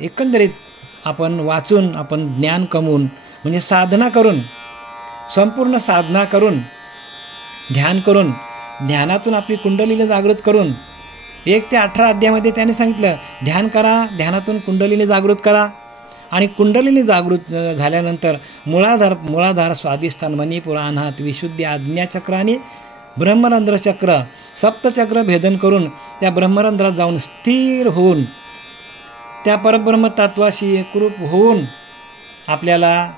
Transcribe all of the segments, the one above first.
एकंदरीत आपण वाचून आपण ज्ञान कमवून म्हणजे साधना करून संपूर्ण साधना करून ध्यान करून ध्यानातून आपली कुंडलीने जागृत करून 1 ते 18 अध्यायामध्ये त्याने सांगितलं ध्यान करा, ध्यानातून कुंडलीने जागृत करा आणि कुंडलीने जागृत झाल्यानंतर मुळाधार स्वाधिष्ठान मणिपूर अनाहत विशुद्धी आज्ञाचक्र आणि ब्रह्मरंध्र चक्र सप्तचक्र भेदन करून त्या ब्रह्मरंध्रात जाऊन स्थिर होऊन त्या परब्रह्म तत्वाशी एकरूप होऊन आपल्याला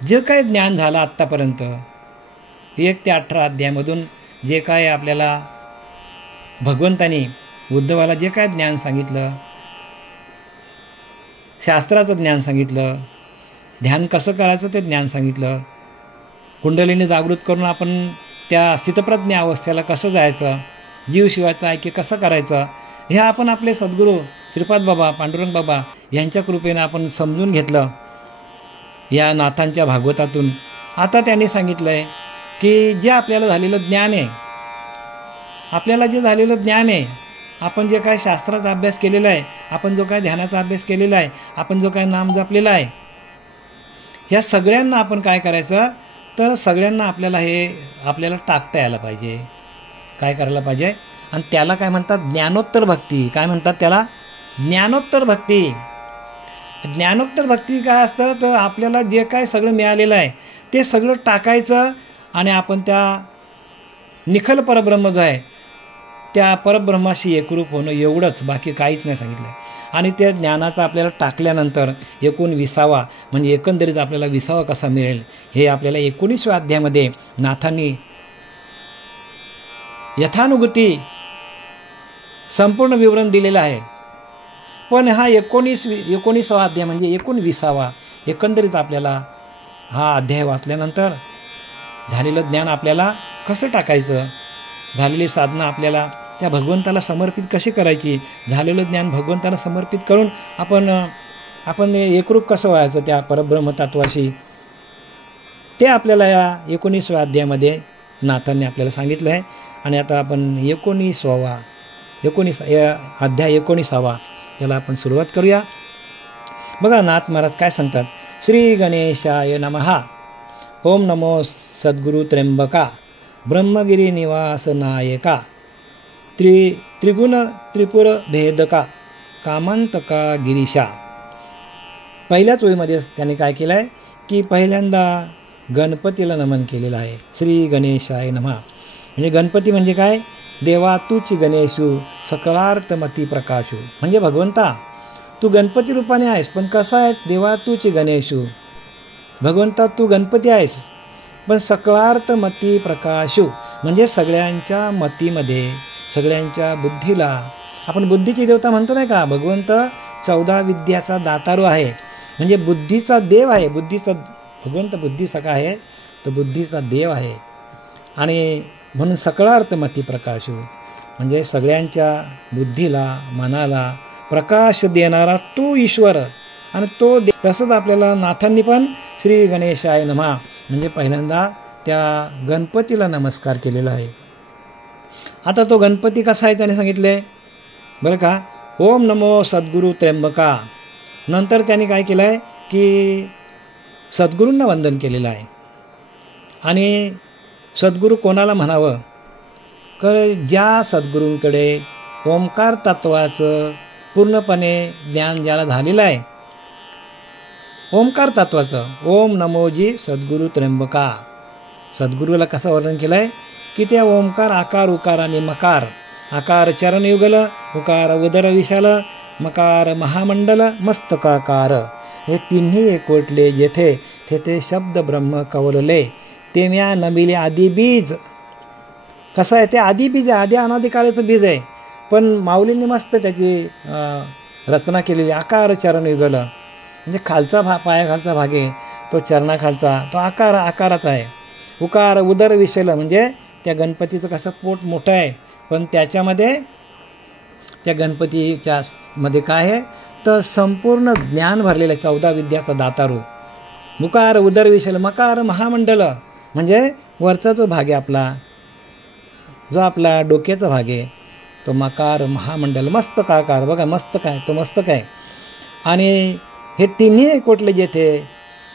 जे काही ज्ञान झालं आत्तापर्यंत 1 ते 18 अध्यायामधून जे काय आपल्याला भगवंतानी उद्धवाला जे काय ज्ञान सांगितलं, शास्त्राचं ज्ञान सांगितलं, ध्यान कसं करायचं ते ज्ञान सांगितलं, कुंडलीने जागृत करून आपण त्या स्थितप्रज्ञ अवस्थेला कसं जायचं, जीव शिवायचं ऐक्य कसं करायचं, हे आपण आपले सद्गुरू श्रीपाद बाबा पांडुरंग बाबा यांच्या कृपेनं आपण समजून घेतलं या नाथांच्या भागवतातून. आता त्यांनी सांगितलं आहे की जे आपल्याला झालेलं ज्ञान आहे, आपल्याला जे झालेलं ज्ञान आहे, आपण जे काय शास्त्राचा अभ्यास केलेला आहे, आपण जो काय ध्यानाचा अभ्यास केलेला आहे, आपण जो काय नाम जपलेला आहे, ह्या सगळ्यांना आपण काय करायचं तर सगळ्यांना आपल्याला टाकता यायला पाहिजे. काय करायला पाहिजे आणि त्याला काय म्हणतात ज्ञानोत्तर भक्ती. काय म्हणतात त्याला ज्ञानोत्तर भक्ती. ज्ञानोत्तर भक्ती काय असतं तर आपल्याला जे काय सगळं मिळालेलं आहे ते सगळं टाकायचं आणि आपण त्या निखल परब्रह्म जो आहे त्या परब्रह्माशी एकरूप होणं एवढंच, बाकी काहीच नाही सांगितलं. आणि त्या ज्ञानाचा आपल्याला टाकल्यानंतर 19वा म्हणजे एकंदरीत आपल्याला 20वा कसा मिळेल हे आपल्याला 19व्या अध्यायामध्ये नाथांनी यथानुगती संपूर्ण विवरण दिलेलं आहे. पण हा 19वा अध्याय म्हणजे 19वा एकंदरीत आपल्याला हा अध्याय वाचल्यानंतर झालेलं ज्ञान आपल्याला कसं टाकायचं, झालेली साधना आपल्याला त्या भगवंताला समर्पित कशी करायची, झालेलं ज्ञान भगवंताला समर्पित करून आपण एकरूप कसं व्हायचं त्या परब्रह्म तत्वाशी, ते आपल्याला या 19व्या अध्यायामध्ये नाथांनी आपल्याला सांगितलं आहे. आणि आता आपण 19वा अध्याय 19वा त्याला आपण सुरुवात करूया. बघा नाथ महाराज काय सांगतात. श्री गणेशाय नमः. ओम नमो सद्गुरु त्र्यंबका ब्रह्मगिरी निवास नायका त्रिगुण त्रिपुर भेदका कामांतका गिरीशा. पहिल्याच ओळीमध्ये त्यांनी काय केलं आहे की पहिल्यांदा गणपतीला नमन केलेलं आहे. श्री गणेशाय नमः म्हणजे गणपती म्हणजे काय, देवा तूची गणेशू सकलार्थमती प्रकाशू. म्हणजे भगवंता तू गणपती रूपाने आहेस, पण कसा आहे देवा तूची गणेशू, भगवंता तू गणपती आहेस पण सकलार्थमती प्रकाशू म्हणजे सगळ्यांच्या मतीमध्ये सगळ्यांच्या बुद्धीला, आपण बुद्धीची देवता म्हणतो नाही का, भगवंत 14 विद्याचा दातारू आहे म्हणजे बुद्धीचा देव आहे. भगवंत बुद्धीचा काय आहे तर बुद्धीचा देव आहे. आणि म्हणून सकलार्थमती प्रकाशू म्हणजे सगळ्यांच्या बुद्धीला मनाला प्रकाश देणारा तो ईश्वर. आणि तो तसंच आपल्याला नाथांनी पण श्री गणेशाय नमः म्हणजे पहिल्यांदा त्या गणपतीला नमस्कार केलेला आहे. आता तो गणपती कसा आहे त्याने सांगितले बरं का. ओम नमो सद्गुरु त्र्यंबका. नंतर त्याने काय केलं आहे की सद्गुरूंना वंदन केलेलं आहे. आणि सद्गुरू कोणाला म्हणावं तर ज्या सद्गुरूंकडे ओंकार तत्वाचं पूर्णपणे ज्ञान ज्याला झालेलं आहे, ओंकार तत्वाचं. ओम नमोजी सद्गुरू त्र्यंबका. सद्गुरूला कसं वर्णन केलं आहे की त्या ओंकार आकार उकार आणि मकार. आकार चरणयुगल, उकार उदर विशाल, मकार महामंडल मस्तकाकार. हे तिन्ही एकवटले जेथे तेथे शब्द ब्रह्म कवलले. ते म्या नमिले आदी बीज. कसं आहे ते आदी बीज आहे, आधी अनादिकाळाचं बीज आहे. पण माऊलींनी मस्त त्याची रचना केलेली. आकार चरणयुगल म्हणजे खालचा पायाखालचा भाग आहे तो चरणाखालचा, तो आकाराचा आहे. उकार उदर विशल म्हणजे त्या गणपतीचं कसं पोट मोठं आहे पण त्याच्यामध्ये त्या गणपतीच्या मध्ये काय आहे तर संपूर्ण ज्ञान भरलेलं आहे, 14 विद्याचा दातारू. मुकार उदर विशल मकार महामंडल म्हणजे वरचा जो भाग आहे आपला, जो आपला डोक्याचा भाग आहे तो मकार, महामंडल, मस्तकाकार. बघा मस्तक आहे, तो मस्तक आहे. आणि हे तिन्ही एकवटले जेथे,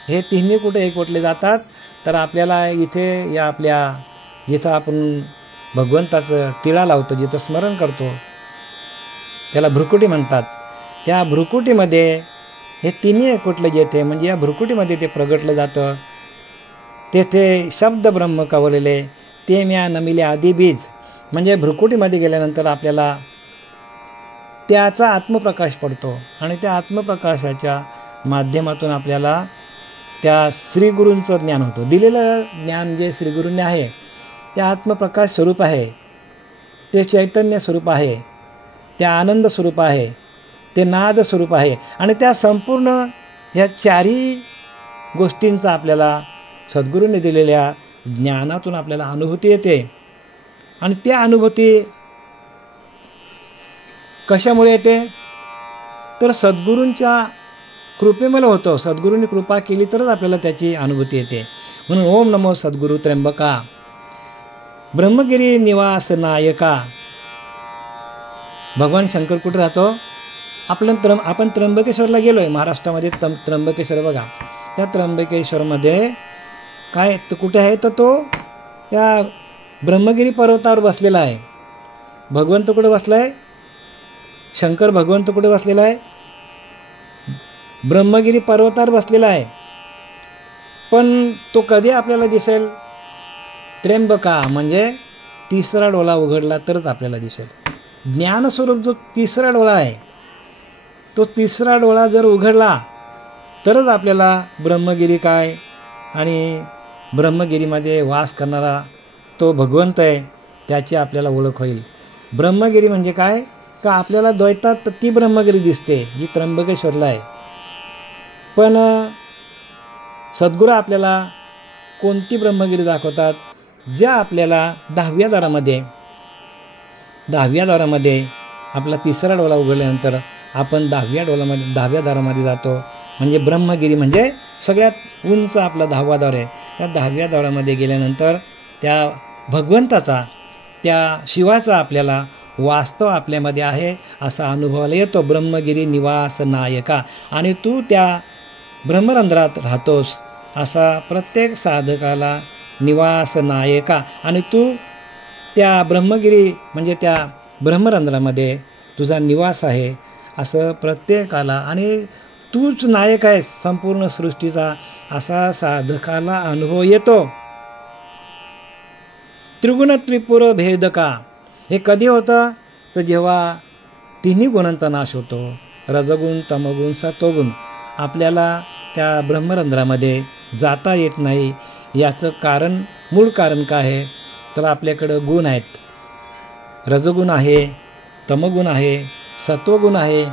हे तिन्ही कुठे एकवटले जातात तर आपल्याला इथे या आपल्या जिथं आपण भगवंताचं टिळा लावतो, जिथं स्मरण करतो, त्याला भ्रुकुटी म्हणतात. त्या भ्रुकुटीमध्ये हे तिन्ही एकवटले जेथे म्हणजे या भ्रुकुटीमध्ये ते प्रगटलं जातं. तेथे शब्द ब्रह्म कवलेले ते म्या नमिले आदिबीज. म्हणजे भ्रुकुटीमध्ये गेल्यानंतर आपल्याला त्याचा आत्मप्रकाश पडतो आणि त्या आत्मप्रकाशाच्या माध्यमातून आपल्याला त्या श्रीगुरूंचं ज्ञान होतं. दिलेलं ज्ञान जे श्रीगुरूंनी आहे ते आत्मप्रकाश स्वरूप आहे, ते चैतन्य स्वरूप आहे, ते आनंद स्वरूप आहे, ते नाद स्वरूप आहे. आणि त्या संपूर्ण ह्या चारही गोष्टींचा आपल्याला सद्गुरूंनी दिलेल्या ज्ञानातून आपल्याला अनुभूती येते. आणि त्या अनुभूती कशामुळे येते तर सद्गुरूंच्या कृपेमुळे होतं. सद्गुरूंनी कृपा केली तरच आपल्याला त्याची अनुभूती येते. म्हणून ओम नमो सद्गुरू त्र्यंबका ब्रह्मगिरी निवास नायका. भगवान शंकर कुठे राहतो? आपण त्र्यंबकेश्वरला गेलो आहे महाराष्ट्रामध्ये. त्र्यंबकेश्वर बघा, त्या त्र्यंबकेश्वरमध्ये काय तो कुठे आहे तर तो त्या ब्रह्मगिरी पर्वतावर बसलेला आहे. भगवंत कुठे बसला आहे? शंकर भगवंत कुठे बसलेला आहे? ब्रह्मगिरी पर्वतावर बसलेला आहे. पण तो कधी आपल्याला दिसेल? त्र्यंबका म्हणजे तिसरा डोळा उघडला तरच आपल्याला दिसेल. ज्ञानस्वरूप जो तिसरा डोळा आहे, तो तिसरा डोळा जर उघडला तरच आपल्याला ब्रह्मगिरी काय आणि ब्रह्मगिरीमध्ये वास करणारा तो भगवंत आहे त्याची आपल्याला ओळख होईल. ब्रह्मगिरी म्हणजे काय का आपल्याला द्वैतात ती ब्रह्मगिरी दिसते जी त्र्यंबकेश्वरला आहे. पण सद्गुरू आपल्याला कोणती ब्रह्मगिरी दाखवतात? ज्या आपल्याला 10व्या दारामध्ये आपला तिसरा डोळा उघडल्यानंतर आपण 10व्या दारामध्ये जातो. म्हणजे ब्रह्मगिरी म्हणजे सगळ्यात उंच आपला 10वा दार आहे. त्या 10व्या दारामध्ये गेल्यानंतर त्या भगवंताचा, त्या शिवाचा आपल्याला वास्तव आपल्यामध्ये आहे असा अनुभवाला येतो. ब्रह्मगिरी निवास नायका. आणि तू त्या ब्रह्मरंध्रात राहतोस असा प्रत्येक साधकाला निवास नायका. आणि तू त्या ब्रह्मगिरी म्हणजे त्या ब्रह्मरंध्रामध्ये तुझा निवास आहे असं प्रत्येकाला, आणि तूच नायक आहेस संपूर्ण सृष्टीचा असा साधकाला अनुभव येतो. त्रिगुण त्रिपुर भेदका. हे कधी होतं तर जेव्हा तिन्ही गुणांचा नाश होतो, रजगुण, तमगुण, सत्वगुण. आपल्याला त्या ब्रह्मरंध्रामध्ये जाता येत नाही. याचं मूळ कारण काय आहे तर आपल्याकडं गुण आहेत. रजगुण आहे, तमगुण आहे, सत्वगुण आहे.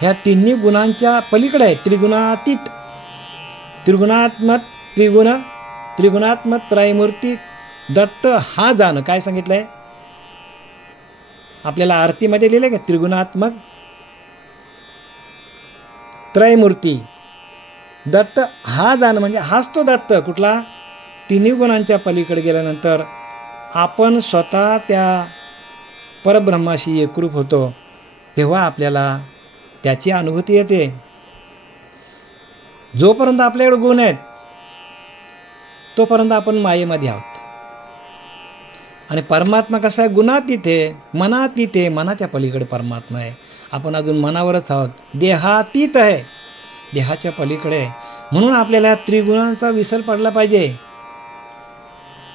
ह्या तिन्ही गुणांच्या पलीकडे आहे त्रिगुणातीत, त्रिगुणात्मक त्रयमूर्ती दत्त हा जाणं. काय सांगितलं आहे आपल्याला आरतीमध्ये लिहिलं का? त्रिगुणात्मक त्रयमूर्ती दत्त हा जाणं म्हणजे हाच तो दत्त. कुठला? तिन्ही गुणांच्या पलीकडे गेल्यानंतर आपण स्वतः त्या परब्रह्माशी एकरूप होतो, तेव्हा आपल्याला त्याची अनुभूती येते. जोपर्यंत आपल्याकडे गुण आहेत तोपर्यंत आपण मायेमध्ये आहोत. आणि परमात्मा कसा आहे? गुणातीत आहे, मनातीत आहे. मनाच्या पलीकडे परमात्मा आहे. आपण अजून मनावरच आहोत. देहातीत आहे, देहाच्या पलीकडे आहे. म्हणून आपल्याला त्रिगुणांचा विसर पडला पाहिजे.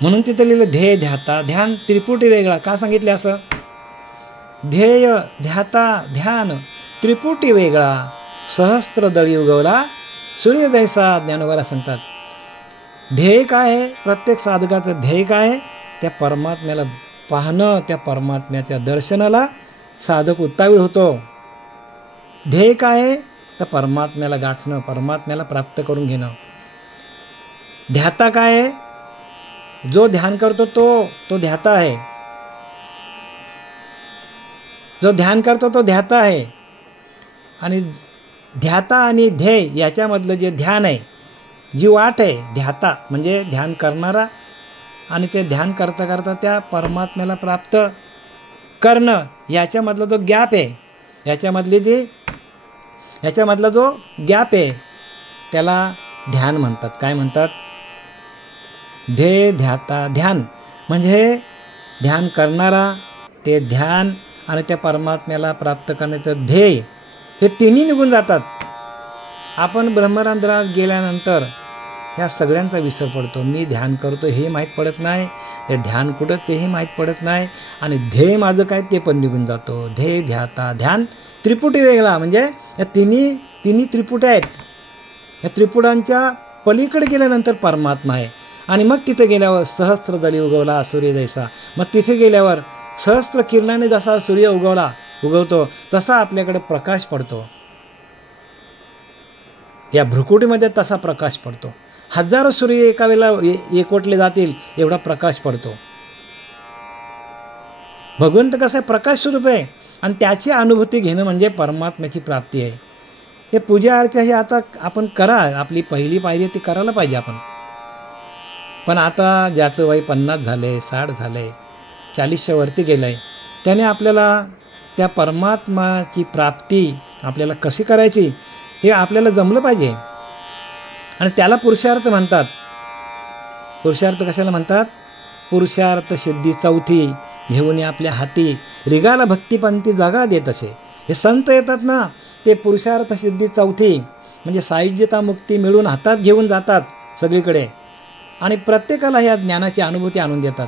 म्हणून तिथं लिहिलं ध्येय ध्याता. ध्यान त्रिपुटी वेगळा. का सांगितले असं? ध्येय ध्याता ध्यान त्रिपुटी वेगळा, सहस्त्र दळी उगवला सूर्य जैसा. ज्ञानोबाला सांगतात ध्येय काय आहे? प्रत्येक साधकाचं ध्येय काय आहे? त्या परमात्म्याला पाहणं, त्या परमात्म्याच्या दर्शनाला साधक उत्तावीळ होतो. ध्येय काय आहे? तर परमात्म्याला गाठणं, परमात्म्याला प्राप्त करून घेणं. ध्याता काय आहे? जो ध्यान करतो तो ध्याता आहे. जो ध्यान करतो तो ध्याता आहे. आणि ध्याता आणि ध्येय याच्यामधलं जे ध्यान आहे, जी वाट आहे, ध्याता म्हणजे ध्यान करणारा, आणि ते ध्यान करता करता त्या परमात्म्याला प्राप्त कर्ण ह्याच्यामधला जो गॅप आहे, ह्याच्यामधला जो गॅप आहे त्याला ध्यान म्हणतात. काय म्हणतात? ध्येय ध्याता ध्यान. म्हणजे ध्यान करणारा, ते ध्यान आणि त्या परमात्म्याला प्राप्त करण्याचं ध्येय हे तिन्ही निघून जातात. आपण ब्रह्मरंध्रात गेल्यानंतर ह्या सगळ्यांचा विसर पडतो. मी ध्यान करतो हे माहीत पडत नाही, ते ध्यान कुठं तेही माहीत पडत नाही, आणि ध्येय माझं काय ते पण निघून जातो. ध्येय ध्याता ध्यान त्रिपुटी वेगळा. म्हणजे या तिन्ही त्रिपुटी आहेत. या त्रिपुटांच्या पलीकडे गेल्यानंतर परमात्मा आहे. आणि मग तिथे गेल्यावर सहस्त्र दली उगवला सूर्य जैसा. मग तिथे गेल्यावर सहस्त्र किरणाने जसा सूर्य उगवतो तसा आपल्याकडे प्रकाश पडतो. या भ्रुकुटीमध्ये तसा प्रकाश पडतो. हजारो सूर्य एका वेळेला एकवटले जातील एवढा प्रकाश पडतो. भगवंत कसं आहे? प्रकाश स्वरूप आहे. आणि त्याची अनुभूती घेणं म्हणजे परमात्म्याची प्राप्ती आहे. हे पूजा अर्चा हे आता आपण करा, आपली पहिली पायरी ती करायला पाहिजे आपण. पण आता ज्याचं वय 50 झाले, 60 झाले, 40च्या वरती गेलं आहे, त्याने आपल्याला त्या परमात्माची प्राप्ती आपल्याला कशी करायची हे आपल्याला जमलं पाहिजे. आणि त्याला पुरुषार्थ म्हणतात. पुरुषार्थ कशाला म्हणतात? पुरुषार्थ सिद्धी चौथी घेऊन आपल्या हाती रिगाला भक्तिपंथी जागा देत असे. हे संत येतात ना, ते पुरुषार्थ सिद्धी चौथी म्हणजे सायुज्यता मुक्ती मिळून हातात घेऊन जातात सगळीकडे, आणि प्रत्येकाला ह्या ज्ञानाची अनुभूती आणून देतात.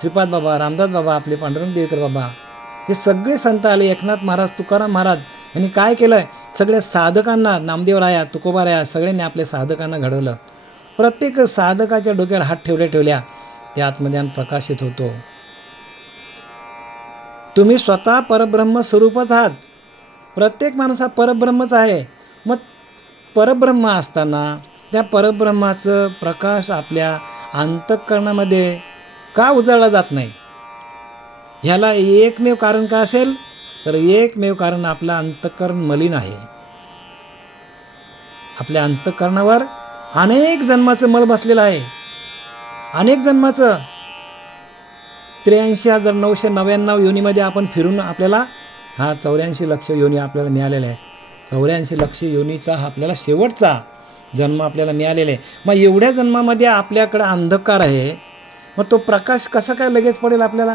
श्रीपाद बाबा, रामदास बाबा, आपले पांडुरंग देवकर बाबा, हे सगळे संत आले. एकनाथ महाराज, तुकाराम महाराज यांनी काय केलं? सगळ्या साधकांना, नामदेव राया, तुकोबा राया, सगळ्यांनी आपल्या साधकांना घडवलं. प्रत्येक साधकाच्या डोक्यावर हात ठेवल्या त्या आत्मज्ञान प्रकाशित होतो. तुम्ही स्वतः परब्रह्म स्वरूपच आहात. प्रत्येक माणूस हा परब्रह्मच आहे. मग परब्रह्म असताना त्या परब्रह्माचं प्रकाश आपल्या अंतःकरणामध्ये का उजळला जात नाही? ह्याला एकमेव कारण काय असेल? तर एकमेव कारण आपलं अंतःकरण मलिन आहे. आपल्या अंतःकरणावर अनेक जन्माचं मल बसलेलं आहे. अनेक जन्माचं 83,999 योनीमध्ये आपण फिरून आपल्याला 84 लक्ष योनी आपल्याला मिळालेला आहे. 84 लक्ष योनीचा हा आपल्याला शेवटचा जन्म आपल्याला मिळालेला आहे. मग एवढ्या जन्मामध्ये आपल्याकडे अंधकार आहे, मग तो प्रकाश कसा काय लगेच पडेल आपल्याला?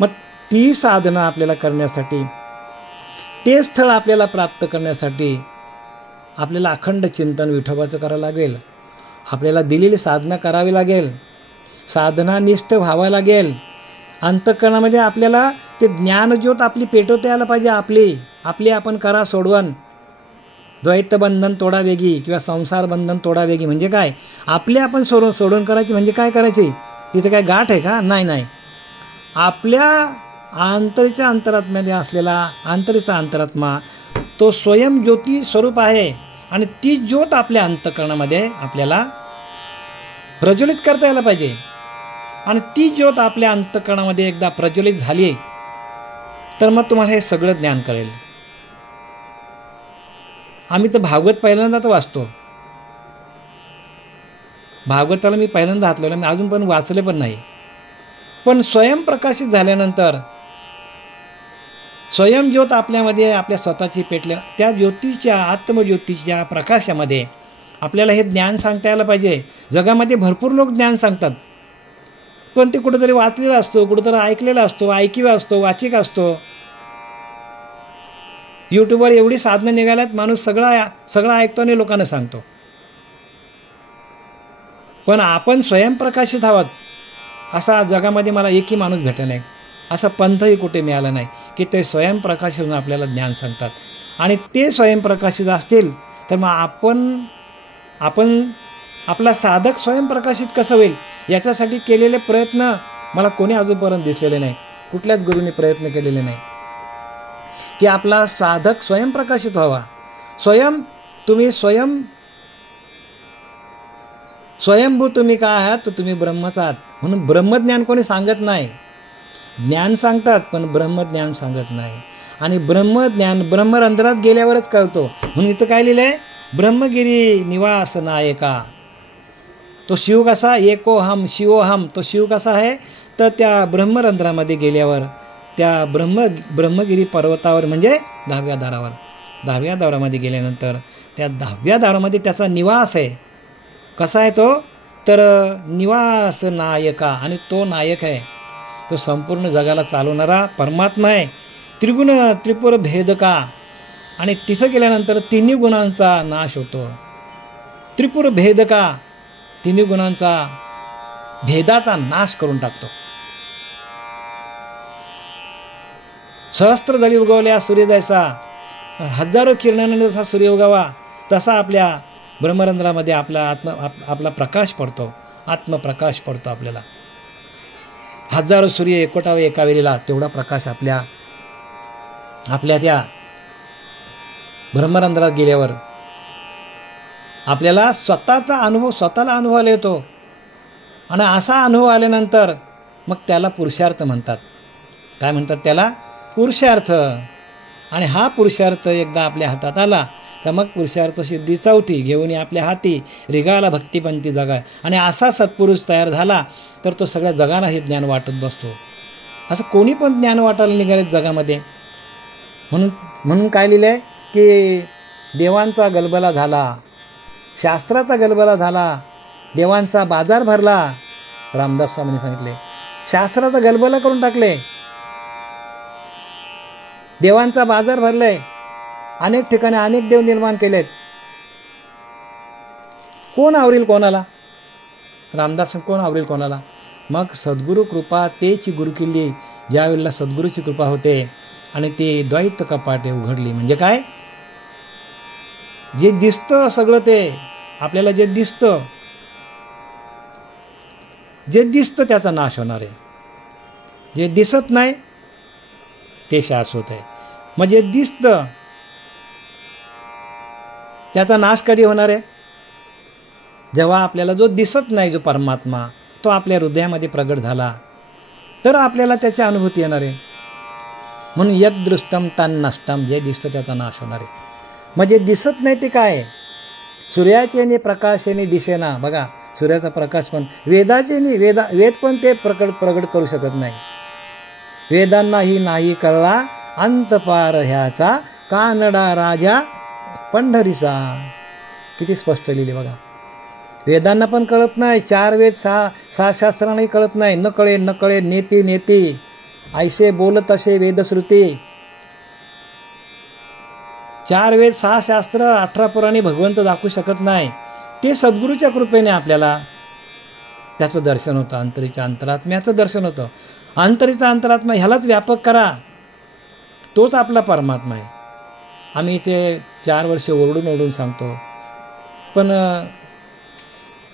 मग ती साधना आपल्याला करण्यासाठी, ते स्थळ आपल्याला प्राप्त करण्यासाठी आपल्याला अखंड चिंतन विठोबाचं करावं लागेल. आपल्याला दिलेली साधना करावी लागेल. साधनानिष्ठ व्हावं लागेल. अंतःकरणामध्ये आपल्याला ते ज्ञानज्योत आपली पेटवता यायला पाहिजे. आपली आपण करा सोडवण. द्वैतबंधन तोडा वेगी किंवा संसार बंधन तोडा वेगी म्हणजे काय? आपले आपण सोडून करायची म्हणजे काय करायची? तिथे काय गाठ आहे का? नाही. आपल्या आंतरच्या अंतरात्म्यामध्ये असलेला आंतरीचा अंतरात्मा तो स्वयंज्योती स्वरूप आहे. आणि ती ज्योत आपल्या अंतःकरणामध्ये आपल्याला प्रज्वलित करता यायला पाहिजे. आणि ती ज्योत आपल्या अंतःकरणामध्ये एकदा प्रज्वलित झाली तर मग तुम्हाला हे सगळं ज्ञान कळेल. आम्ही तर भागवत पहिल्यांदा तर वाचतो. भागवताला मी पहिल्यांदा हात लावला, मी अजून पण वाचले पण नाही. पण स्वयंप्रकाशित झाल्यानंतर स्वयंज्योत आपल्यामध्ये आपल्या स्वतःची पेटल्या त्या ज्योतीच्या, आत्मज्योतीच्या प्रकाशामध्ये आपल्याला हे ज्ञान सांगता यायला पाहिजे. जगामध्ये भरपूर लोक ज्ञान सांगतात, पण ते कुठेतरी वाचलेला असतो, कुठेतरी ऐकलेला असतो, ऐकिवा असतो, वाचिक असतो. यूट्यूबवर एवढी साधनं निघाल्यात, माणूस सगळं ऐकतो आणि लोकांना सांगतो. पण आपण स्वयंप्रकाशित आहोत असा जगामध्ये मला एकही माणूस भेटला नाही. असा पंथही कुठे मिळाला नाही की ते स्वयंप्रकाशित होऊन आपल्याला ज्ञान सांगतात. आणि ते स्वयंप्रकाशित असतील तर मग आपण आपला साधक स्वयंप्रकाशित कसं होईल याच्यासाठी केलेले प्रयत्न मला कोणी अजूनपर्यंत दिसलेले नाही. कुठल्याच गुरूने प्रयत्न केलेले नाही की आपला साधक स्वयंप्रकाशित व्हावा. स्वयंभू तुम्ही काय आहात? तर तुम्ही ब्रह्मच आहात. म्हणून ब्रह्मज्ञान कोणी सांगत नाही. ज्ञान सांगतात पण ब्रह्मज्ञान सांगत नाही. आणि ब्रह्मज्ञान ब्रह्मरंध्रात गेल्यावरच कळतो. म्हणून इथं काय लिहिलं आहे? ब्रह्मगिरी निवास नायका. तो शिव कसा? एकोहम शिवोहम. तो शिव कसा आहे? तर त्या ब्रह्मरंध्रामध्ये गेल्यावर त्या ब्रह्मगिरी पर्वतावर म्हणजे 10व्या दारावर, 10व्या दारामध्ये गेल्यानंतर त्या 10व्या दारामध्ये त्याचा निवास आहे. कसा आहे तो? तर निवास नायका, आणि तो नायक आहे, तो संपूर्ण जगाला चालवणारा परमात्मा आहे, त्रिगुण त्रिपुर भेदका. आणि तिथं गेल्यानंतर तिन्ही गुणांचा नाश होतो. त्रिपुर भेदका, तिन्ही गुणांचा भेदाचा नाश करून टाकतो. सहस्त्रदळी उगवल्या सूर्य जैसा, हजारो किरणांनी जसा सूर्य उगावा तसा आपल्या ब्रह्मरंध्रामध्ये आपला प्रकाश पडतो, आत्मप्रकाश पडतो. आपल्याला हजारो सूर्य एकोटावे एका वेळेला तेवढा प्रकाश आपल्या त्या ब्रह्मरंध्रात गेल्यावर आपल्याला स्वतःला अनुभवायला येतो. आणि असा अनुभव आल्यानंतर मग त्याला पुरुषार्थ म्हणतात. काय म्हणतात त्याला? पुरुषार्थ. आणि हा पुरुषार्थ एकदा आपल्या हातात आला का मग पुरुषार्थ सिद्धी चौथी घेऊन आपल्या हाती रिगाला भक्तिपंथी जगा. आणि असा सत्पुरुष तयार झाला तर तो सगळ्या जगाला हे ज्ञान वाटत बसतो. असं कोणी पण ज्ञान वाटायला निघाले जगामध्ये. म्हणून काय लिहिलं आहे की देवांचा गलबला झाला, शास्त्राचा गलबला झाला, देवांचा बाजार भरला. रामदास स्वामींनी सांगितले शास्त्राचा गलबला करून टाकले, देवांचा बाजार भरलाय, अनेक ठिकाणी अनेक देव निर्माण केलेत. कोण आवरेल कोणाला? रामदास कोण आवरेल कोणाला? मग सद्गुरू कृपा तेची गुरु किल्ली, ज्यावेळेला सद्गुरूची कृपा होते आणि ते द्वैत कपाटे उघडली. म्हणजे काय? जे दिसतं सगळं, ते आपल्याला जे दिसतं त्याचा नाश होणार आहे. जे दिसत नाही ते शाश्वत आहे. मग जे दिसतं त्याचा नाश कधी होणार आहे? जेव्हा आपल्याला जो दिसत नाही, जो परमात्मा, तो आपल्या हृदयामध्ये प्रगट झाला तर आपल्याला त्याची अनुभूती येणार आहे. म्हणून यद दृष्टम तन नष्टम, जे दिसतं त्याचा नाश होणार आहे. मग जे दिसत नाही ते काय? सूर्याचे प्रकाशाने दिसेना. बघा, सूर्याचा प्रकाश पण वेदाचे वेद पण ते प्रगट करू शकत नाही. वेदांनाही नाही कळला अंतपार ह्याचा, कानडा राजा पंढरीचा. किती स्पष्ट लिहिले बघा. वेदांना पण कळत नाही, 4 वेद 6 शास्त्रांनाही कळत नाही. न कळे नेती ऐसे बोलत असे वेदश्रुती. 4 वेद 6 शास्त्र 18 पुराणे भगवंत दाखवू शकत नाही. ते सद्गुरूच्या कृपेने आपल्याला त्याचं दर्शन होतं, अंतरीच्या अंतरात्म्याचं दर्शन होतं. अंतरीचा अंतरात्मा ह्यालाच व्यापक करा, तोच आपला परमात्मा आहे. आम्ही इथे 4 वर्षे ओरडून सांगतो, पण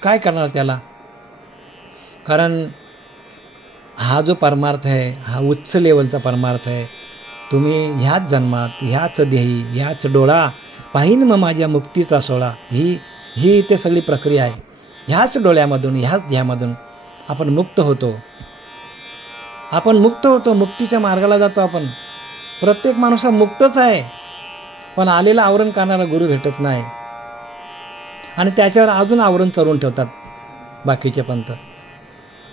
काय करणार त्याला? कारण हा जो परमार्थ आहे हा उच्च लेवलचा परमार्थ आहे. तुम्ही ह्याच जन्मात, ह्याच देही, ह्याच डोळा पाहिन मग माझ्या मुक्तीचा सोहळा. ही इथे सगळी प्रक्रिया आहे. ह्याच डोळ्यामधून, ह्याच ध्यामधून आपण मुक्त होतो. मुक्तीच्या मार्गाला जातो आपण. प्रत्येक माणूस हा मुक्तच आहे, पण आलेलं आवरण करणारा गुरु भेटत नाही. आणि त्याच्यावर अजून आवरण चढवून ठेवतात बाकीचे पंथ.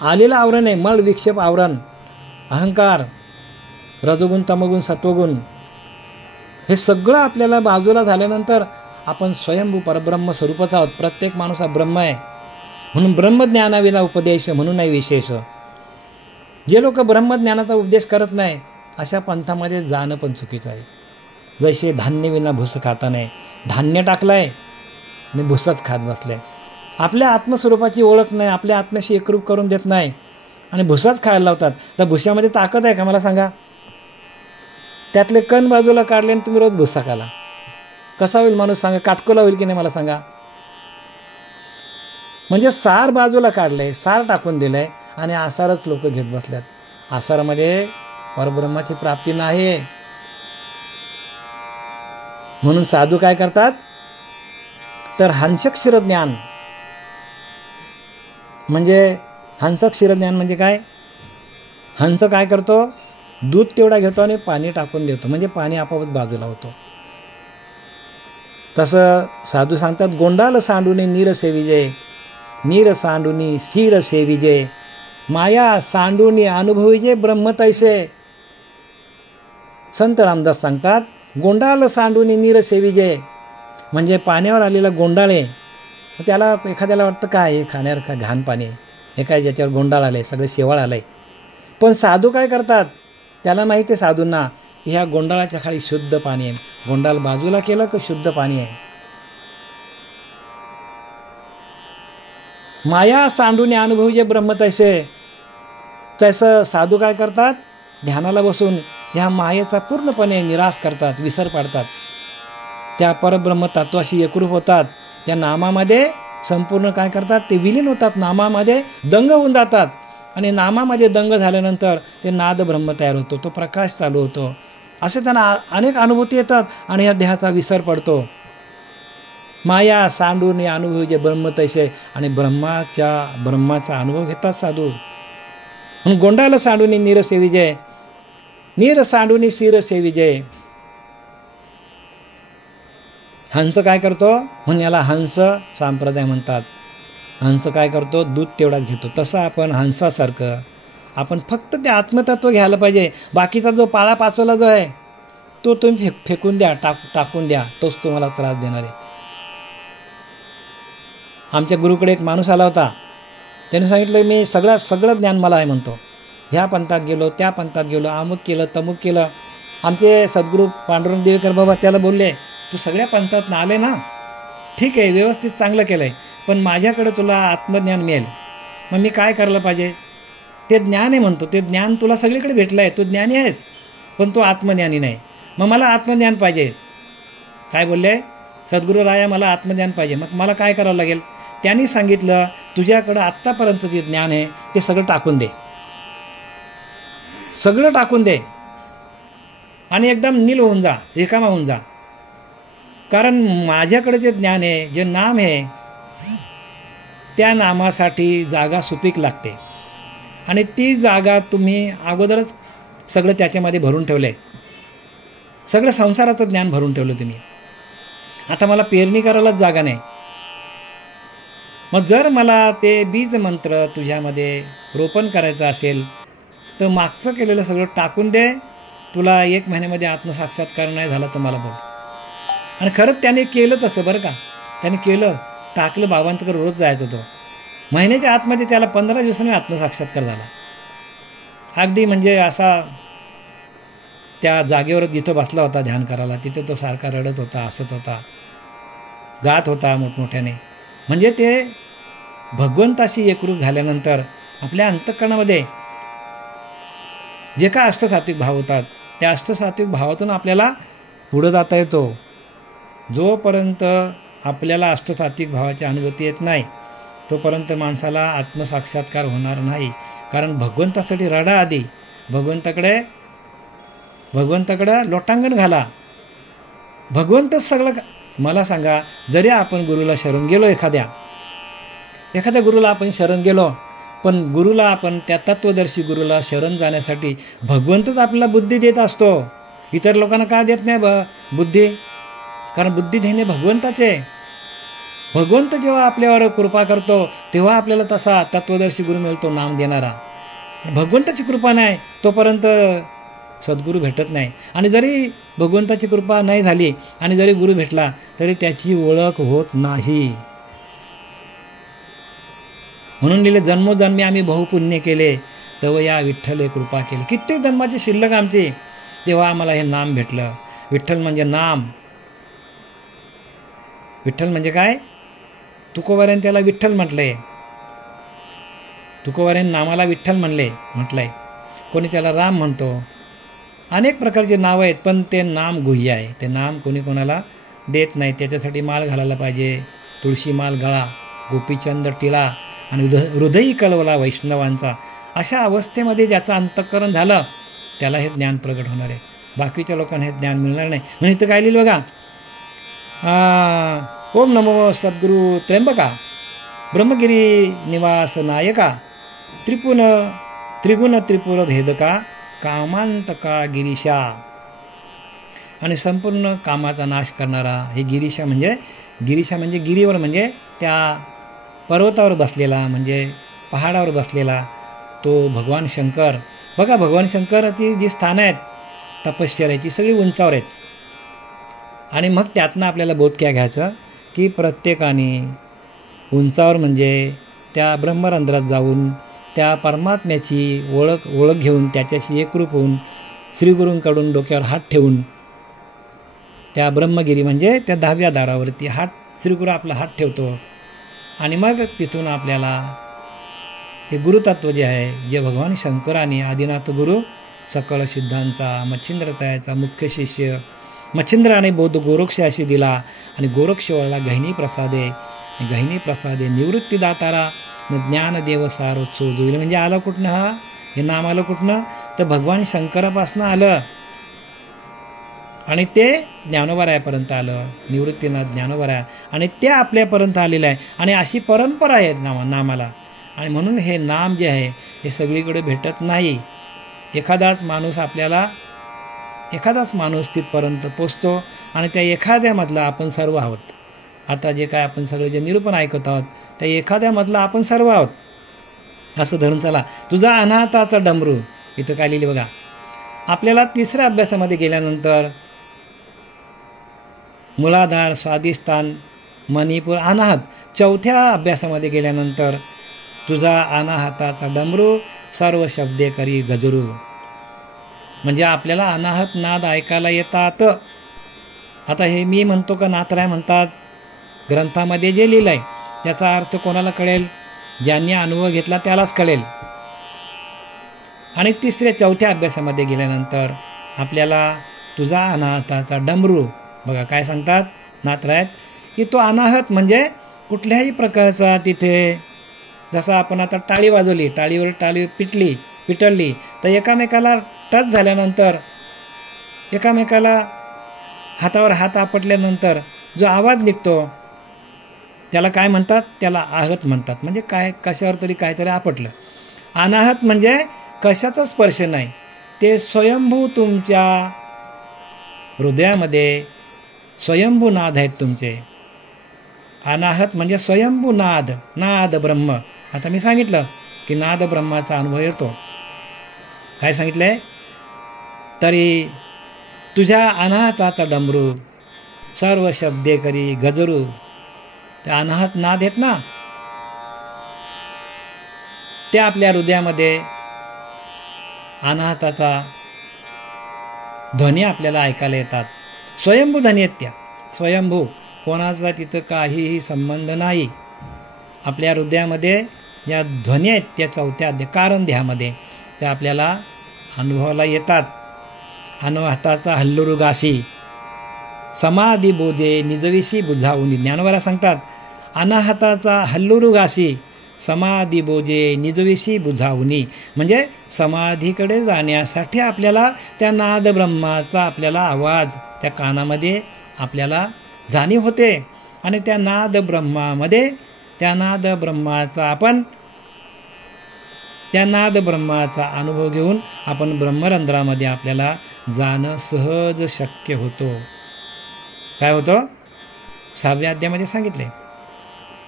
आलेलं आवरण आहे मळ विक्षेप आवरण, अहंकार, रजोगुण तमोगुण सत्वगुण. हे सगळं आपल्याला बाजूला झाल्यानंतर आपण स्वयंभू परब्रह्म स्वरूपच आहोत. प्रत्येक माणूस हा ब्रह्म आहे. म्हणून ब्रह्मज्ञानाविना उपदेश म्हणून नाही विशेष. जे लोक ब्रह्मज्ञानाचा उपदेश करत नाही अशा पंथामध्ये जाणं पण चुकीचं आहे. जसे धान्य विना भुस खाता नाही. धान्य टाकलंय आणि भुसच खात बसले. आपल्या आत्मस्वरूपाची ओळख नाही, आपल्या आत्म्याशी एकरूप करून देत नाही आणि भुसाच खायला लावतात. तर भुशामध्ये ताकद आहे का मला सांगा? त्यातले कण बाजूला काढले आणि तुम्ही रोज भुसा खाला, कसा होईल माणूस सांगा? काटकोला होईल की नाही मला सांगा? म्हणजे सार बाजूला काढलंय, सार टाकून दिलंय आणि आसारच लोक घेत बसल्यात. आसारामध्ये परब्रह्माची प्राप्ती नाही. म्हणून साधू काय करतात तर हंसक क्षीरज्ञान म्हणजे काय? हंस काय करतो? दूध तेवढा घेतो आणि पाणी टाकून देतो, म्हणजे पाणी आपोआप बाजूला होतो. तसं साधू सांगतात, गोंडाल सांडूनी नीर सेविजे, नीर सांडूनी शीर सेविजे, माया सांडूनी अनुभविजे ब्रह्म तैसे. संत रामदास सांगतात, गोंडाल सांडून नीर सेविजे, म्हणजे पाण्यावर आलेला गोंडाळे. त्याला एखाद्याला वाटतं काय हे खाण्यावर का घाण पाणी आहे, हे काय ज्याच्यावर गोंडाळ आलं आहे, सगळं शेवाळ आलं आहे. पण साधू काय करतात, त्याला माहिती आहे साधूंना की ह्या गोंडाळाच्या खाली शुद्ध पाणी आहे. गोंडाल बाजूला केलं की शुद्ध पाणी आहे. माया सांडून अनुभवजे ब्रह्म तैसे, तसं साधू काय करतात, ध्यानाला बसून ह्या मायेचा पूर्णपणे निराश करतात, विसर पाडतात. त्या परब्रह्म तत्वाशी एकरूप होतात. त्या नामामध्ये संपूर्ण काय करतात, ते विलीन होतात, नामामध्ये दंग होऊन जातात. आणि नामामध्ये दंग झाल्यानंतर ते नाद ब्रह्म तयार होतो, तो प्रकाश चालू होतो. असे त्यांना अनेक अनुभूती येतात आणि ह्या देहाचा विसर पडतो. माया सांडून अनुभव जे ब्रह्म तैसे, आणि ब्रह्माचा अनुभव घेतात साधू. म्हणून गोंडाला सांडून नीर सेविजय, नीर सांडून शिर सेविजय. हंस काय करतो, म्हणून याला हंस संप्रदाय म्हणतात. हंस काय करतो, दूध तेवढाच घेतो. तसं आपण हंसासारखं आपण फक्त ते आत्मतत्व घ्यायला पाहिजे. बाकीचा जो पाळा पाचोला जो आहे तो तुम्ही फेकून द्या, टाकून द्या, तोच तुम्हाला त्रास देणार आहे. आमच्या गुरुकडे एक माणूस आला होता. त्याने सांगितलं, मी सगळं ज्ञान मला आहे म्हणतो. ह्या पंथात गेलो, त्या पंथात गेलो, अमुक केलं तमुक केलं. आमचे सद्गुरू पांडुरंग देवेकर बाबा त्याला बोलले, तू सगळ्या पंथात आले ना, ठीक आहे, व्यवस्थित चांगलं केलं आहे, पण माझ्याकडे तुला आत्मज्ञान मिळेल. मग मी काय करायला पाहिजे, ते ज्ञान आहे म्हणतो, ते ज्ञान तुला सगळीकडे भेटलं आहे, तू ज्ञानी आहेस, पण तू आत्मज्ञानी नाही. मग मला आत्मज्ञान पाहिजे. काय बोलले, सद्गुरू राया मला आत्मज्ञान पाहिजे. मग मला काय करावं लागेल. त्यांनी सांगितलं, तुझ्याकडं आत्तापर्यंत जे ज्ञान आहे ते सगळं टाकून दे, सगळं टाकून दे आणि एकदम नील होऊन जा, रिकामा होऊन जा. कारण माझ्याकडे जे ज्ञान आहे, जे नाम आहे, त्या नामासाठी जागा सुपीक लागते. आणि ती जागा तुम्ही अगोदरच सगळं त्याच्यामध्ये भरून ठेवलं आहे, सगळं संसाराचं ज्ञान भरून ठेवलं तुम्ही. आता मला पेरणी करायलाच जागा नाही. मग जर मला ते बीज मंत्र तुझ्यामध्ये रोपण करायचं असेल तर मागचं केलेलं सगळं टाकून दे. तुला 1 महिन्यामध्ये आत्मसाक्षात्कार नाही झाला तर मला बोल. आणि खरंच त्याने केलं तसं बरं का, त्याने केलं, टाकलं. बाबांकडे रोज जायचं होतं. महिन्याच्या आतमध्ये त्याला 15 दिवसांनी आत्मसाक्षात्कार झाला. अगदी म्हणजे असा त्या जागेवर जिथं बसला होता ध्यान करायला, तिथे तो सारखा रडत होता, हसत होता, गात होता मोठमोठ्याने. म्हणजे ते भगवंताशी एकरूप झाल्यानंतर आपल्या अंतःकरणामध्ये जे काय अष्टसात्विक भाव होतात, त्या अष्टसात्विक भावातून आपल्याला पुढं जाता येतो. जोपर्यंत आपल्याला अष्टसात्विक भावाची अनुभूती येत नाही तोपर्यंत माणसाला आत्मसाक्षात्कार होणार नाही. कारण भगवंतासाठी रडा आधी, भगवंताकडं लोटांगण घाला. भगवंतच सगळं. मला सांगा, जरी आपण गुरुला शरण गेलो, एखाद्या गुरुला आपण शरण गेलो, पण गुरुला आपण त्या तत्वदर्शी गुरुला शरण जाण्यासाठी भगवंतच आपल्याला बुद्धी देत असतो. इतर लोकांना का देत नाही बुद्धी, कारण बुद्धी देणे भगवंताचे. भगवंत जेव्हा आपल्यावर कृपा करतो तेव्हा आपल्याला तसा तत्वदर्शी गुरु मिळतो, नाम देणारा. भगवंताची कृपा नाही तोपर्यंत सद्गुरू भेटत नाही. आणि जरी भगवंताची कृपा नाही झाली आणि जरी गुरु भेटला तरी त्याची ओळख होत नाही. म्हणून लिहिले, जन्मोजन्मी आम्ही बहुपुण्य केले तव या विठ्ठल कृपा केली. कित्येक जन्माची शिल्लक आमची, तेव्हा आम्हाला हे नाम भेटलं. विठ्ठल म्हणजे नाम. विठ्ठल म्हणजे काय, तुकोबाऱ्याने त्याला विठ्ठल म्हटलंय. तुकोबाऱ्याने नामाला विठ्ठल म्हटलंय. कोणी त्याला राम म्हणतो. अनेक प्रकारचे नावं आहेत, पण ते नाम गुह्य आहे. ते नाम कोणी कोणाला देत नाही. त्याच्यासाठी माळ घालायला पाहिजे. तुळशी माल गळा, गोपीचंद टिळा आणि हृदयी कळवला वैष्णवांचा. अशा अवस्थेमध्ये ज्याचं अंतःकरण झालं त्याला हे ज्ञान प्रगट होणार आहे. बाकीच्या लोकांना हे ज्ञान मिळणार नाही. म्हणून इथं काय लिहिलं बघा, ओम नमो सद्गुरू त्र्यंबका ब्रह्मगिरी निवास नायका त्रिगुण त्रिपुर भेदका कामांतका गिरीशा. आणि संपूर्ण कामाचा नाश करणारा हे गिरीशा म्हणजे गिरीवर म्हणजे त्या पर्वतावर बसलेला, म्हणजे पहाडावर बसलेला तो भगवान शंकर. बघा, भगवान शंकराची जी स्थानं आहेत तपश्चर्याची सगळी उंचावर आहेत. आणि मग त्यातनं आपल्याला बोध काय घ्यायचं की प्रत्येकाने उंचावर म्हणजे त्या ब्रह्मरंध्रात जाऊन त्या परमात्म्याची ओळख घेऊन त्याच्याशी एकरूप होऊन श्रीगुरूंकडून डोक्यावर हात ठेवून त्या ब्रह्मगिरी म्हणजे त्या 10व्या दारावरती श्रीगुरू आपला हात ठेवतो. आणि मग तिथून आपल्याला ते गुरुतत्व जे आहे, जे भगवान शंकराने आदिनाथ गुरु सकळ सिद्धांचा मच्छिंद्रतायाचा मुख्य शिष्य मच्छिंद्राने बोध गोरक्षाशी दिला. आणि गोरक्षवरला गहिनी प्रसादे निवृत्तीदातारा ज्ञानदेव सारोत्सव जोईल. म्हणजे आलं कुठनं हे नाम आलं कुठनं तर भगवान शंकरापासून आलं आणि ते ज्ञानोबरायापर्यंत आलं. निवृत्तीनाथ ज्ञानोबराया आणि ते आपल्यापर्यंत आलेलं आहे. आणि अशी परंपरा आहे नामाला. आणि म्हणून हे नाम जे आहे हे सगळीकडे भेटत नाही. एखादाच माणूस तिथपर्यंत पोचतो आणि त्या एखाद्यामधला आपण सर्व आहोत. आता जे काय आपण सगळे जे निरूपण ऐकत आहोत त्या एखाद्यामधला आपण सर्व आहोत असं धरून चला. तुझा अनाथाचा डमरू इथं काय लिहिले बघा. आपल्याला तिसऱ्या अभ्यासामध्ये गेल्यानंतर मूलाधार, स्वाधिष्ठान, मणिपूर, अनाहत. चौथ्या अभ्यासामध्ये गेल्यानंतर तुझा अनाहताचा डमरू सर्व शब्दे करी गजरू. म्हणजे आपल्याला अनाहत नाद ऐकायला येतात. आता हे मी म्हणतो का नाथराय म्हणतात, ग्रंथामध्ये जे लिहिलं आहे त्याचा अर्थ कोणाला कळेल? ज्यांनी अनुभव घेतला त्यालाच कळेल. आणि चौथ्या अभ्यासामध्ये गेल्यानंतर आपल्याला तुझा अनाहताचा डमरू बघा काय सांगतात नाथराय की तो अनाहत म्हणजे कुठल्याही प्रकारचा तिथे जसं आपण आता टाळी वाजवली, टाळीवर टाळी पिटळली तर एकामेकाला टच झाल्यानंतर एकामेकाला हातावर हात आपटल्यानंतर जो आवाज निघतो त्याला काय म्हणतात? त्याला आहत म्हणतात. म्हणजे काय कशावर तरी काहीतरी आपटलं. अनाहत म्हणजे कशाचा स्पर्श नाही, ते स्वयंभू तुमच्या हृदयामध्ये स्वयंभू नाद आहेत तुमचे. अनाहत म्हणजे स्वयंभू नाद ब्रह्म. आता मी सांगितलं की नाद ब्रह्माचा अनुभव येतो. काय सांगितलं आहे? तरी तुझ्या अनाहताचा डमरू सर्व शब्दे करी गजरू. ते अनाहत नाद आहेत ना ते आपल्या हृदयामध्ये अनाहताचा ध्वनी आपल्याला ऐकायला येतात. स्वयंभू ध्वनी आहेत त्या. स्वयंभू कोणाचा तिथं काहीही संबंध नाही. आपल्या हृदयामध्ये ज्या ध्वनी आहेत त्या चौथ्या कारण ध्यामध्ये त्या आपल्याला अनुभवाला येतात. अनाहताचा हल्लुरुगाशी समाधी बोधे निजविशी बुझावून. ज्ञानोबरा सांगतात अनाहताचा हल्लुरुगाशी समाधी बोधे निजविशी बुझावूनी. म्हणजे समाधीकडे जाण्यासाठी आपल्याला त्या नाद ब्रह्माचा आपल्याला आवाज त्या कानामध्ये आपल्याला जाणीव होते. आणि त्या नाद ब्रह्माचा अनुभव घेऊन आपण ब्रह्मरंध्रामध्ये आपल्याला जाणं सहज शक्य होतो. काय होतं? 6व्या अध्यायामध्ये सांगितले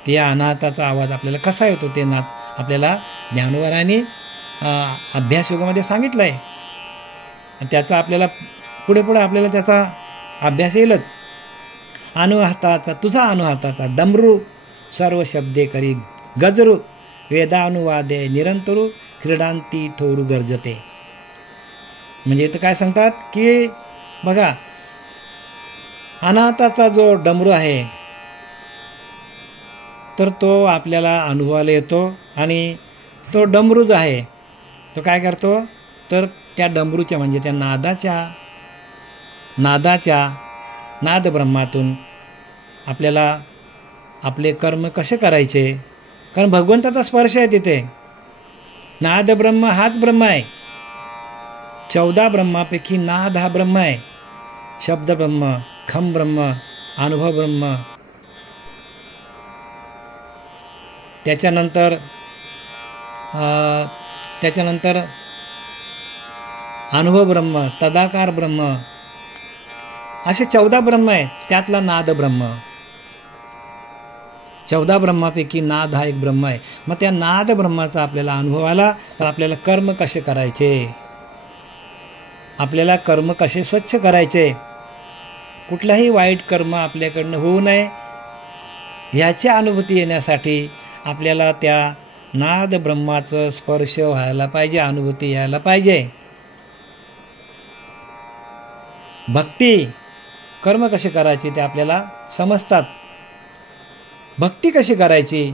की या अनाहताचा आवाज आपल्याला कसा येतो ते नाद आपल्याला ज्ञानोबरांनी अभ्यास योगामध्ये सांगितलं आहे. त्याचा आपल्याला पुढे आपल्याला त्याचा अभ्यास येईलच. तुझा अनाहताचा डमरू सर्व शब्दे करी गजरू वेदानुवादे निरंतरू क्रीडांती थोरू गरजते. म्हणजे इथं काय सांगतात की बघा अनाहताचा जो डमरू आहे तर तो आपल्याला अनुभवाला येतो. आणि तो डमरू जो आहे तो काय करतो तर त्या डमरूच्या म्हणजे त्या नाद ब्रह्मातून आपल्याला आपले कर्म कसे करायचे. कारण भगवंताचा स्पर्श आहे तिथे. नाद ब्रह्म हाच ब्रह्म आहे. 14 ब्रह्मापैकी नाद हा ब्रह्म आहे. शब्द ब्रह्म, खम ब्रह्म, अनुभव ब्रह्म, त्याच्यानंतर अनुभव ब्रह्म, तदाकार ब्रह्म, असे 14 ब्रह्म आहेत. त्यातला नाद ब्रह्म. 14 ब्रह्मापैकी नाद हा एक ब्रह्म आहे. मग त्या नाद ब्रह्माचा आपल्याला अनुभव आला तर आपल्याला कर्म कसे करायचे. आपल्याला कर्म कसे स्वच्छ करायचे, कुठलाही वाईट कर्म आपल्याकडनं होऊ नये, ह्याची अनुभूती येण्यासाठी आपल्याला त्या नाद ब्रह्माचं स्पर्श व्हायला पाहिजे, अनुभूती यायला पाहिजे. भक्ती कर्म कसे करायचे ते आपल्याला समजतात. भक्ती कशी करायची,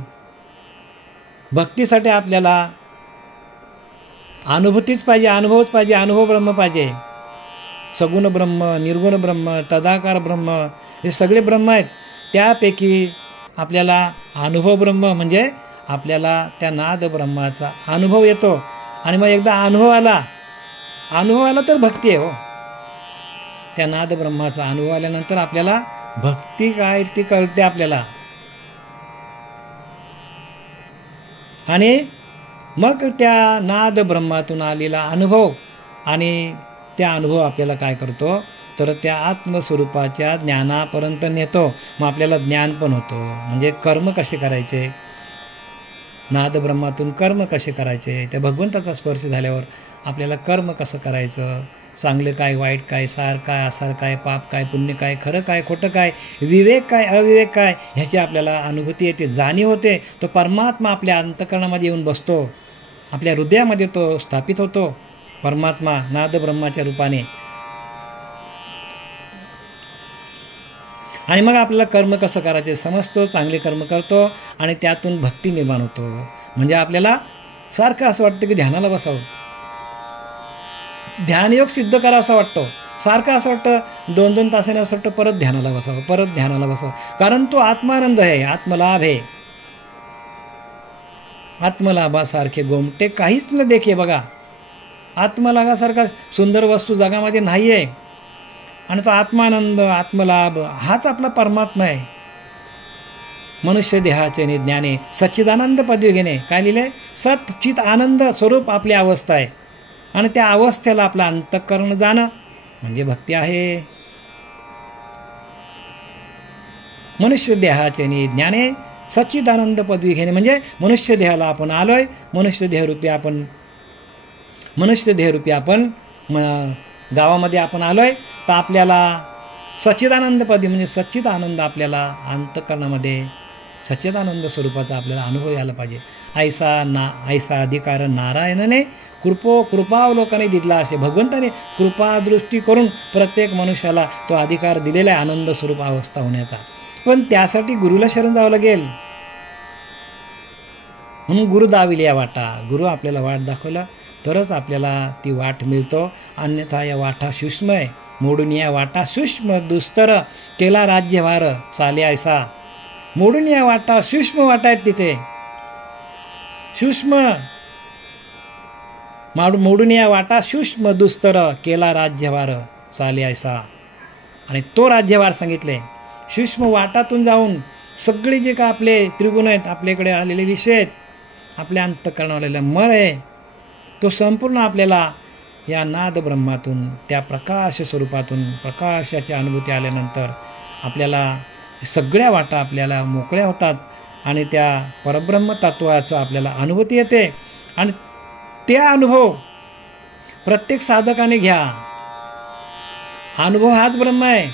भक्तीसाठी आपल्याला अनुभूतीच पाहिजे, अनुभवच पाहिजे, अनुभव ब्रह्म पाहिजे. सगुण ब्रह्म, निर्गुण ब्रह्म, तदाकार ब्रह्म, हे सगळे ब्रह्म आहेत. त्यापैकी आपल्याला अनुभव ब्रह्म म्हणजे आपल्याला त्या नाद ब्रह्माचा अनुभव येतो. आणि मग एकदा अनुभव आला तर भक्ती आहे. हो, त्या नाद ब्रह्माचा अनुभव आल्यानंतर आपल्याला भक्ती काय ती कळते आपल्याला. आणि मग त्या नाद ब्रह्मातून आलेला अनुभव, आणि त्या अनुभव आपल्याला काय करतो तर त्या आत्मस्वरूपाच्या ज्ञानापर्यंत नेतो. मग आपल्याला ज्ञान पण होतो. म्हणजे कर्म कसे करायचे, नाद ब्रह्मातून कर्म कसे करायचे, त्या भगवंताचा स्पर्श झाल्यावर आपल्याला कर्म कसं करायचं, चांगलं काय, वाईट काय, सार काय, असार काय, पाप काय, पुण्य काय, खरं काय, खोटं काय, विवेक काय, अविवेक काय, ह्याची आपल्याला अनुभूती येते, जाणीव होते. तो परमात्मा आपल्या अंतःकरणामध्ये येऊन बसतो, आपल्या हृदयामध्ये तो स्थापित होतो परमात्मा नाद ब्रह्माच्या रूपाने. आणि मग आपल्याला कर्म कसं करायचे समजतो, चांगले कर्म करतो आणि त्यातून भक्ती निर्माण होतो. म्हणजे आपल्याला सारखं असं वाटतं की ध्यानाला बसावं, ध्यानयोग सिद्ध करावा असं वाटतो. सारखं असं वाटतं 2-2 तासाने असं वाटतं परत ध्यानाला बसावं, परत ध्यानाला बसावं. कारण तो आत्मानंद आहे, आत्मलाभ आहे. आत्मलाभासारखे गोमटे काहीच न देखे. बघा, आत्मलाभासारखा सुंदर वस्तू जगामध्ये नाही आहे. आणि तो आत्मानंद, आत्मलाभ हाच आपला परमात्मा आहे. मनुष्य देहाचे ज्ञाने सच्चिदानंद पदवी घेणे. काय लिहिले, सत चित आनंद स्वरूप आपली अवस्था आहे. आणि त्या अवस्थेला आपलं अंतःकरण जाणं म्हणजे भक्ती आहे. मनुष्य देहाचे ज्ञाने सच्चिदानंद पदवी घेणे म्हणजे मनुष्य देहाला आपण आलोय, मनुष्य देहरूपी आपण गावामध्ये आपण आलोय. तर आपल्याला सच्चिदानंद पदवी म्हणजे सच्चिद आनंद आपल्याला अंतःकरणामध्ये सच्चिदानंद स्वरूपाचा आपल्याला अनुभव यायला पाहिजे. ऐसा अधिकार नारायणाने कृपावलोकाने दिला असे. भगवंताने कृपादृष्टी करून प्रत्येक मनुष्याला तो अधिकार दिलेला आहे आनंद स्वरूप अवस्था होण्याचा. पण त्यासाठी गुरुला शरण जावं लागेल. म्हणून गुरु दाविले या वाटा. गुरु आपल्याला वाट दाखवला तरच आपल्याला ती वाट मिळतो. अन्यथा या वाटा सूक्ष्म आहे. मोडून या वाटा सूक्ष्म दुस्तर केला राज्यभार चाले ऐसा. मोडून या वाटा सूक्ष्म वाटा आहेत तिथे, सूक्ष्म मोडून या वाटा सूक्ष्म दुस्तर केला राज्यभार चाले ऐसा. आणि तो राज्यभार सांगितले. सूक्ष्म वाटातून जाऊन सगळे जे का आपले त्रिगुण आहेत, आपल्याकडे आलेले विषय आहेत, आपल्या अंतःकरणाला मर आहे, तो संपूर्ण आपल्याला या नाद ब्रह्मातून त्या प्रकाश स्वरूपातून प्रकाशाची अनुभूती आल्यानंतर आपल्याला सगळ्या वाटा आपल्याला मोकळ्या होतात. आणि त्या परब्रह्म तत्वाचा आपल्याला अनुभूती येते. आणि ते अनुभव प्रत्येक साधकाने घ्या. अनुभव हाच ब्रह्म आहे.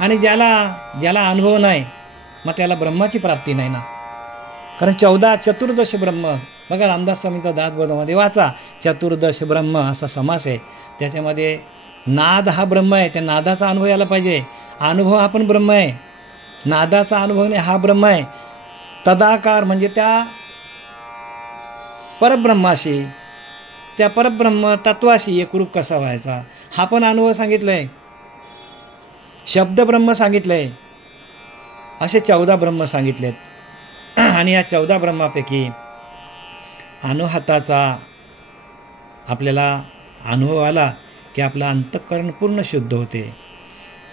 आणि ज्याला अनुभव नाही मग त्याला ब्रह्माची प्राप्ती नाही ना. कारण 14 चतुर्दश ब्रह्म बघा, रामदास स्वामींचा दासबोधामध्ये वाचा, चतुर्दश ब्रह्म असा समास आहे. त्याच्यामध्ये नाद हा ब्रह्म आहे. त्या नादाचा अनुभव यायला पाहिजे. अनुभव हा पण ब्रह्म आहे, नादाचा अनुभव नाही हा ब्रह्म आहे. तदाकार म्हणजे त्या परब्रह्माशी, त्या परब्रह्म तत्वाशी एकरूप कसा व्हायचा हा पण अनुभव सांगितलाय. शब्द ब्रह्म सांगितलंय. असे 14 ब्रह्म सांगितलेत. आणि या 14 ब्रह्मापैकी अनाहताचा आपल्याला अनुभव आला की आपलं अंतःकरण पूर्ण शुद्ध होते.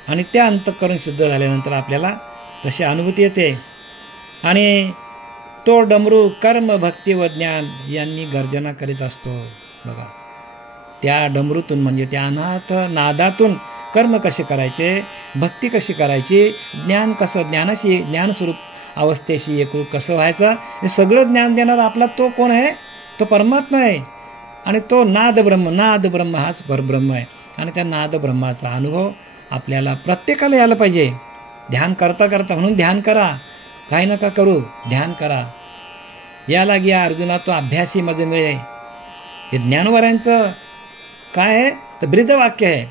आणि त्या अंतःकरण शुद्ध झाल्यानंतर आपल्याला तशी अनुभूती येते. आणि तो डमरू कर्म भक्ती व ज्ञान यांनी गर्जना करीत असतो. बघा, त्या डमरूतून म्हणजे त्या अनाहत नादातून कर्म कसे करायचे, भक्ती कशी करायची, ज्ञान कसं, ज्ञानस्वरूप अवस्थेशी एकरूप कसं व्हायचं, हे सगळं ज्ञान देणारा आपला तो कोण आहे, तो परमात्मा आहे. आणि तो नाद ब्रह्म हाच परब्रह्म आहे. आणि त्या नाद ब्रह्माचा अनुभव आपल्याला प्रत्येकाला यायला पाहिजे. ध्यान करता करता, म्हणून ध्यान करा, काही नका करू, ध्यान करा. या लागी अर्जुना तो अभ्यासी मध्ये मिळे. हे ज्ञानवरांचं काय आहे तर ब्रीदवाक्य आहे.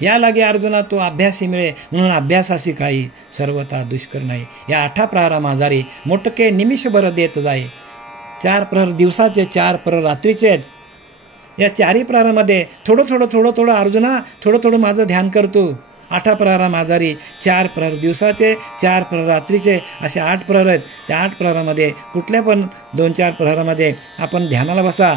या लागे अर्जुना तो अभ्यासी मिळे, म्हणून अभ्यासासी काही सर्वथा दुष्कर नाही. या 8 प्रहरा माझारी मोटके निमिषभर देत जाई. 4 प्रहर दिवसाचे, 4 प्रहर रात्रीचे आहेत. या 4ही प्रहरामध्ये थोडं अर्जुना थोडं माझं ध्यान करतो. 8 प्रहरा माझारी 4 प्रहर दिवसाचे, 4 प्रहर रात्रीचे, असे 8 प्रहर आहेत. त्या 8 प्रहरामध्ये कुठल्या पण 2-4 प्रहरामध्ये आपण ध्यानाला बसा.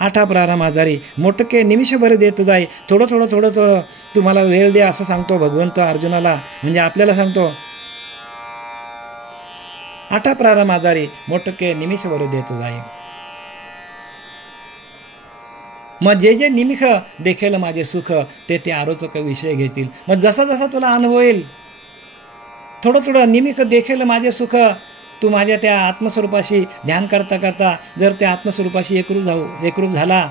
8 प्रहरा माझारी मोटके निमिषभर देत जाई. थोडं तुम्हाला वेळ दे असं सांगतो भगवंत अर्जुनाला, म्हणजे आपल्याला सांगतो. 8 प्रहरा माझारी मोटके निमिषभर देत जाई. मग जे निमिष देखेल माझे सुख, ते आरोचक विषय घेतील. मग जसा तुला अनुभव येईल, थोडं निमिष देखेल माझे सुख, तू माझ्या त्या आत्मस्वरूपाशी ध्यान करता करता जर त्या आत्मस्वरूपाशी एकरूप झाला,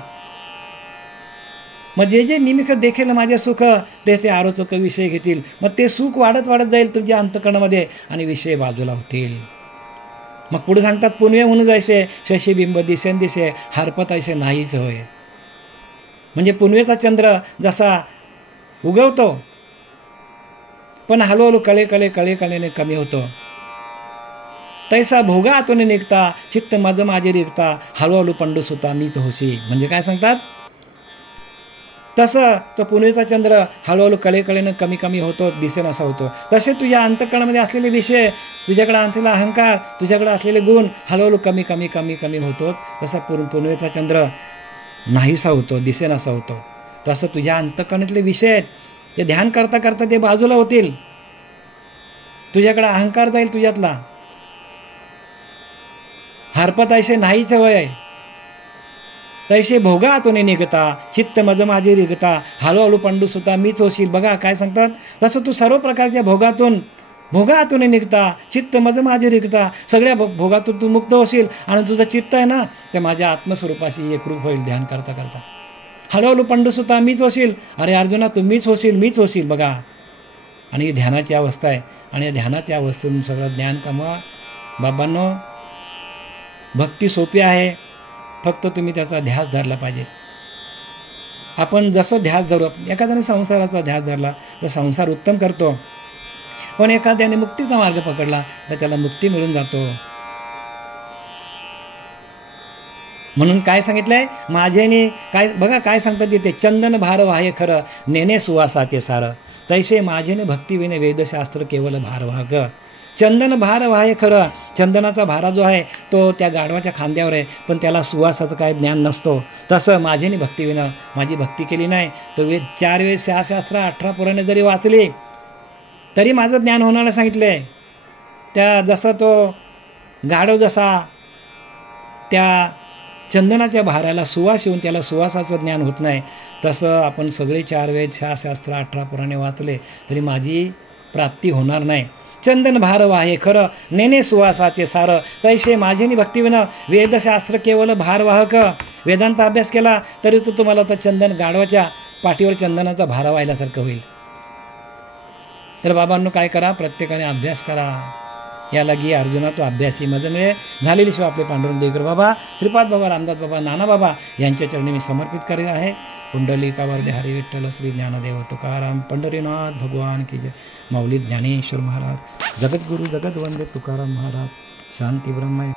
मग जे निमिष देखेल माझे सुख, ते आरोचक विषय घेतील. मग ते सुख वाढत जाईल तुझ्या अंतःकरणामध्ये आणि विषय बाजूला होतील. मग पुढे सांगतात, पुनवे म्हणून जायचे शशीबिंब दिसे हरपत ऐसे नाहीच होय. म्हणजे पुनवेचा चंद्र जसा उगवतो पण हळूहळू कळेने कमी होतो, तैसा भोगा आतून निघता चित्त माझे रिघता हळूहळू पंडूस होता मीच होशी. म्हणजे काय सांगतात, तसं तो पुनवेचा चंद्र हळूहळू कळेने कमी होतो, दिसेन असा होतो. तसे तुझ्या अंतःकरणामध्ये असलेले विषय, तुझ्याकडे असलेला अहंकार, तुझ्याकडे असलेले गुण हळूहळू कमी होतो. तसा पुनवेचा चंद्र नाहीसा होतो, दिसेन असा होतो. तसं तुझ्या अंतःकरणातले विषय आहेत, ते ध्यान करता करता ते बाजूला होतील. तुझ्याकडे अहंकार जाईल तुझ्यातला, हरपत ऐसे नाहीच वय, तैसे भोगा आतून निघता चित्त माझे रिघता हळूहळू पंडूस होता मीच होशील. बघा काय सांगतात, तसं तू सर्व प्रकारच्या भोगातून निघता चित्त माझे रिघता, सगळ्या भोगातून तू मुक्त होशील आणि तुझं चित्त आहे ना ते माझ्या आत्मस्वरूपाशी एकरूप होईल. ध्यान करता करता हळूहळू पंडूस होता मीच होशील. अरे अर्जुना तू मीच होशील. बघा, आणि ही ध्यानाची अवस्था आहे, आणि या ध्यानाच्या अवस्थेतून सगळं ज्ञान कमवा. बाबांनो, भक्ती सोपी आहे, फक्त तुम्ही त्याचा ध्यास धरला पाहिजे. आपण जसं ध्यास धरू, एखाद्याने संसाराचा ध्यास धरला तर संसार उत्तम करतो, पण एखाद्याने मुक्तीचा मार्ग पकडला तर त्याला मुक्ती मिळून जातो. म्हणून काय सांगितलंय माझ्याने, काय बघा काय सांगतात तिथे, चंदन भार वाहे खरं नेणे सुवासाचे सार, तैसे माझेने भक्तीविने वेदशास्त्र केवळ भार वाहक. चंदन भार वाहे खरं, चंदनाचा भारा जो आहे तो त्या गाढवाच्या खांद्यावर आहे, पण त्याला सुवासाचं काय ज्ञान नसतो. तसं माझ्याने भक्तीविना, माझी भक्ती केली नाही तर 4 वेद 6 शास्त्र 18 पुराणे जरी वाचली तरी माझं ज्ञान होणारं सांगितलं आहे. त्या जसं तो गाढव जसा त्या चंदनाच्या भाराला सुवास येऊन त्याला सुवासाचं ज्ञान होत नाही, तसं आपण सगळे 4 वेद 6 शास्त्र 18 पुराणे वाचले तरी माझी प्राप्ती होणार नाही. चंदन भार वाहे खरं नेणे सुवासाचे सार, तैसे माझेनी भक्तीविना वेदशास्त्र केवळ भारवाहक. वेदांत अभ्यास केला तरी तो तुम्हाला तर चंदन गाढवाच्या पाठीवर चंदनाचा भारा वाहिल्यासारखं होईल. तर बाबांनो काय करा, प्रत्येकाने अभ्यास करा. या लागी अर्जुना तो अभ्यासी मध्ये मिळे. झालेली शिवाय आपले पांडुरंग देवकर बाबा, श्रीपाद बाबा, रामदास बाबा, नाना बाबा यांच्या चरणी मी समर्पित करीत आहे. पुंडलिकावरदे हरी विठ्ठल श्री ज्ञानदेव तुकाराम पंढरीनाथ भगवान की जय. माऊली ज्ञानेश्वर महाराज, जगद्गुरु जगद्वंदे तुकाराम महाराज. शांती ब्रह्म